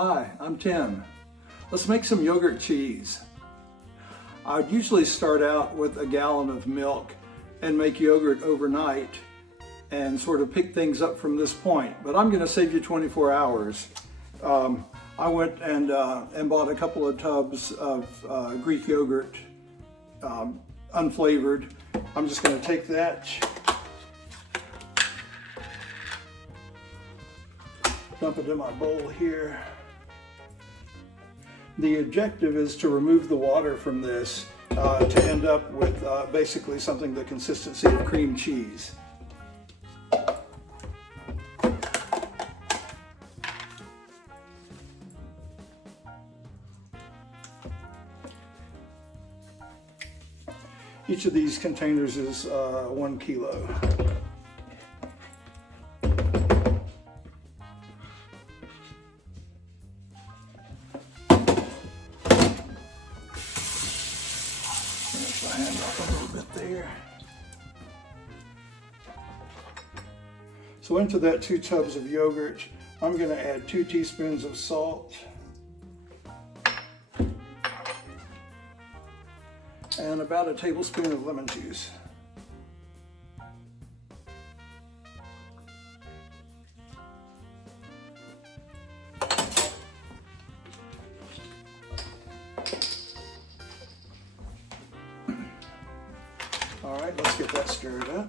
Hi, I'm Tim. Let's make some yogurt cheese. I'd usually start out with a gallon of milk and make yogurt overnight and sort of pick things up from this point, but I'm going to save you 24 hours. I went and bought a couple of tubs of Greek yogurt, unflavored. I'm just going to take that, dump it in my bowl here. The objective is to remove the water from this to end up with basically something the consistency of cream cheese. Each of these containers is 1 kilo. Hand off a little bit there. So into that 2 tubs of yogurt, I'm going to add 2 teaspoons of salt and about a tablespoon of lemon juice. All right, let's get that stirred up.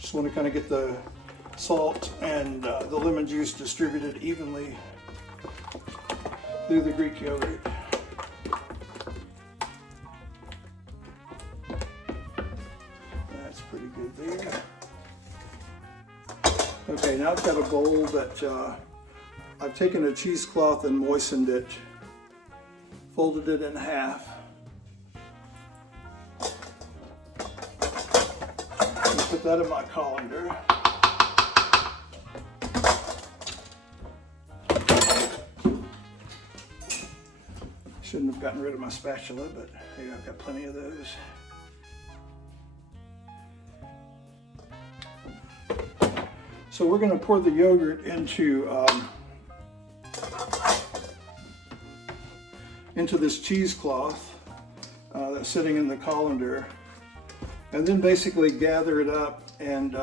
Just want to kind of get the salt and the lemon juice distributed evenly through the Greek yogurt. That's pretty good there. Okay, now I've got a bowl that I've taken a cheesecloth and moistened it, folded it in half, and put that in my colander. Shouldn't have gotten rid of my spatula, but hey, I've got plenty of those. So we're going to pour the yogurt into this cheesecloth that's sitting in the colander, and then basically gather it up and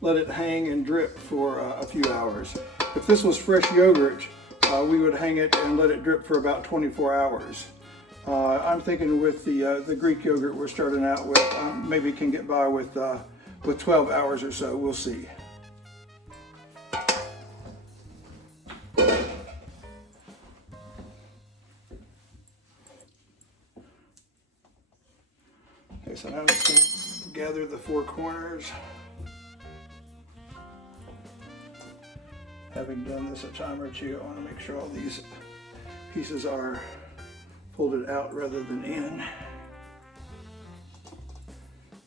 let it hang and drip for a few hours. If this was fresh yogurt, we would hang it and let it drip for about 24 hours. I'm thinking with the Greek yogurt we're starting out with, maybe can get by with 12 hours or so. We'll see. Okay, so now I'm just going to gather the 4 corners. Having done this a time or two, I want to make sure all these pieces are folded out rather than in.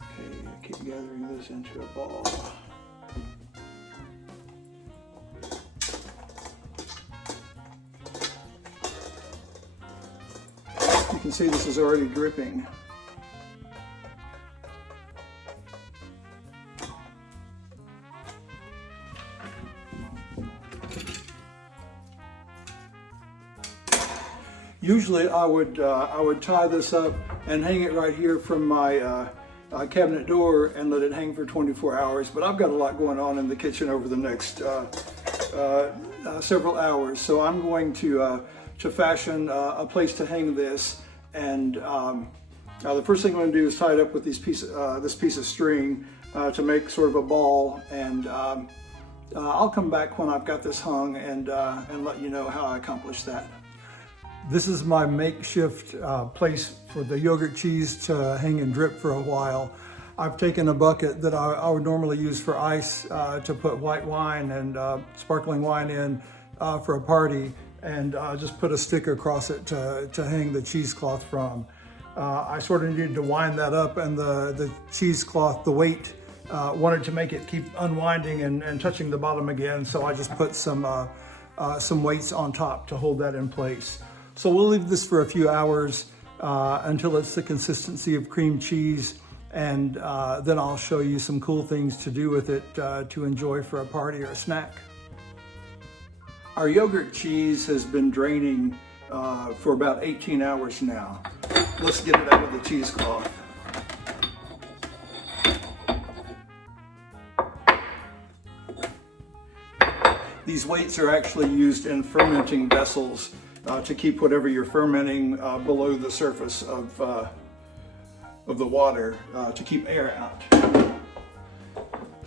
Okay, keep gathering this into a ball. You can see this is already dripping. Usually I would tie this up and hang it right here from my cabinet door and let it hang for 24 hours, but I've got a lot going on in the kitchen over the next several hours, so I'm going to fashion a place to hang this. And the first thing I'm going to do is tie it up with this piece of string to make sort of a ball, and I'll come back when I've got this hung and let you know how I accomplish that. This is my makeshift place for the yogurt cheese to hang and drip for a while. I've taken a bucket that I would normally use for ice to put white wine and sparkling wine in for a party, and just put a stick across it to hang the cheesecloth from. I sort of needed to wind that up, and the cheesecloth, the weight, wanted to make it keep unwinding and touching the bottom again, so I just put some weights on top to hold that in place. So we'll leave this for a few hours until it's the consistency of cream cheese, and then I'll show you some cool things to do with it to enjoy for a party or a snack. Our yogurt cheese has been draining for about 18 hours now. Let's get it out of the cheesecloth. These weights are actually used in fermenting vessels to keep whatever you're fermenting below the surface of the water to keep air out.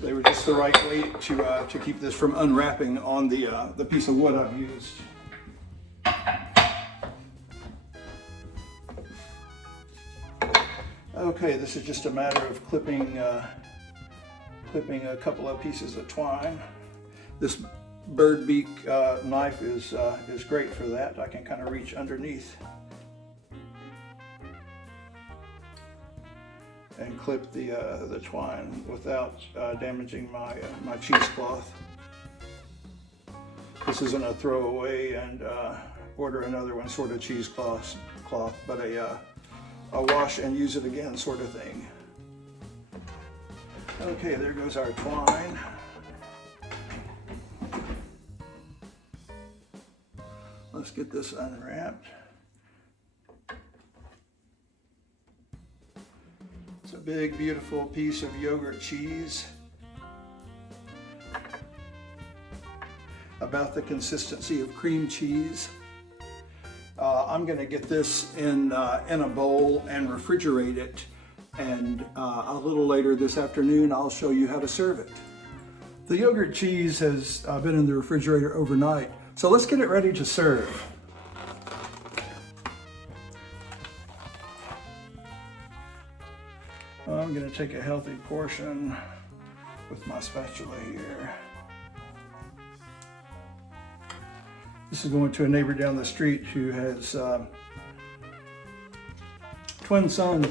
They were just the right weight to keep this from unwrapping on the piece of wood I've used. Okay, this is just a matter of clipping a couple of pieces of twine. This bird beak knife is great for that. I can kind of reach underneath and clip the twine without damaging my cheesecloth. This isn't a throwaway and order another one sort of cheesecloth, but a wash and use it again sort of thing. Okay, there goes our twine. Let's get this unwrapped. It's a big, beautiful piece of yogurt cheese. About the consistency of cream cheese. I'm going to get this in a bowl and refrigerate it, and a little later this afternoon I'll show you how to serve it. The yogurt cheese has been in the refrigerator overnight, so let's get it ready to serve. I'm going to take a healthy portion with my spatula here. This is going to a neighbor down the street who has twin sons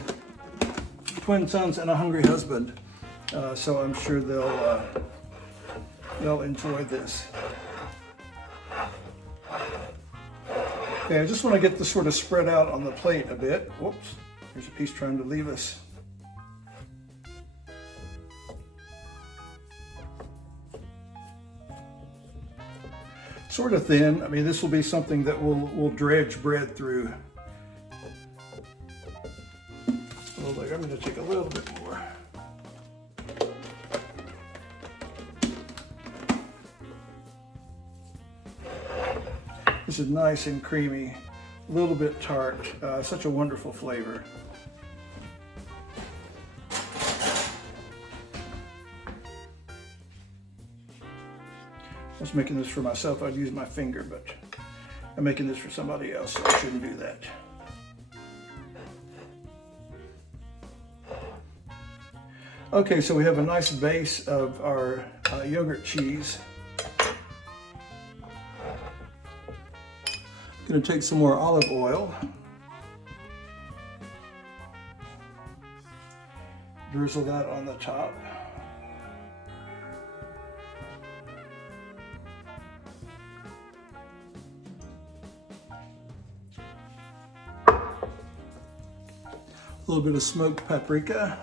and a hungry husband. So I'm sure they'll enjoy this. Okay, I just want to get this sort of spread out on the plate a bit. Whoops, there's a piece trying to leave us. Sort of thin. I mean, this will be something that we'll dredge bread through. Oh, look, I'm going to take a little bit more. This is nice and creamy, a little bit tart, such a wonderful flavor. I was making this for myself, I'd use my finger, but I'm making this for somebody else, so I shouldn't do that. Okay, so we have a nice base of our yogurt cheese. I'm going to take some more olive oil. Drizzle that on the top. A little bit of smoked paprika.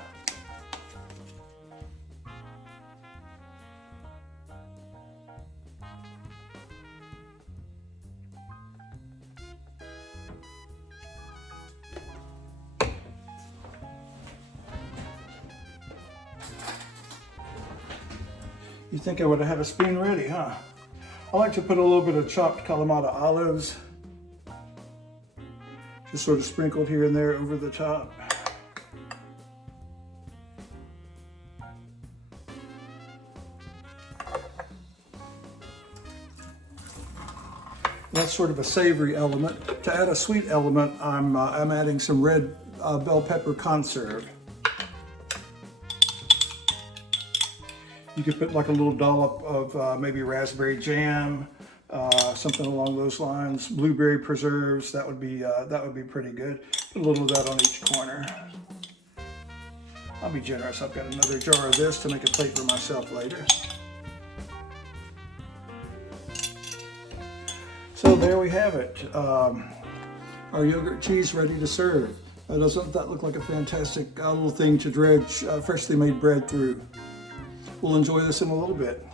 You think I would have had a spoon ready, huh? I like to put a little bit of chopped Kalamata olives, just sort of sprinkled here and there over the top. That's sort of a savory element. To add a sweet element, I'm adding some red bell pepper conserve. You could put like a little dollop of maybe raspberry jam, something along those lines. Blueberry preserves, that would be pretty good. Put a little of that on each corner. I'll be generous. I've got another jar of this to make a plate for myself later. So there we have it. Our yogurt cheese ready to serve. Doesn't that look like a fantastic little thing to dredge freshly made bread through? We'll enjoy this in a little bit.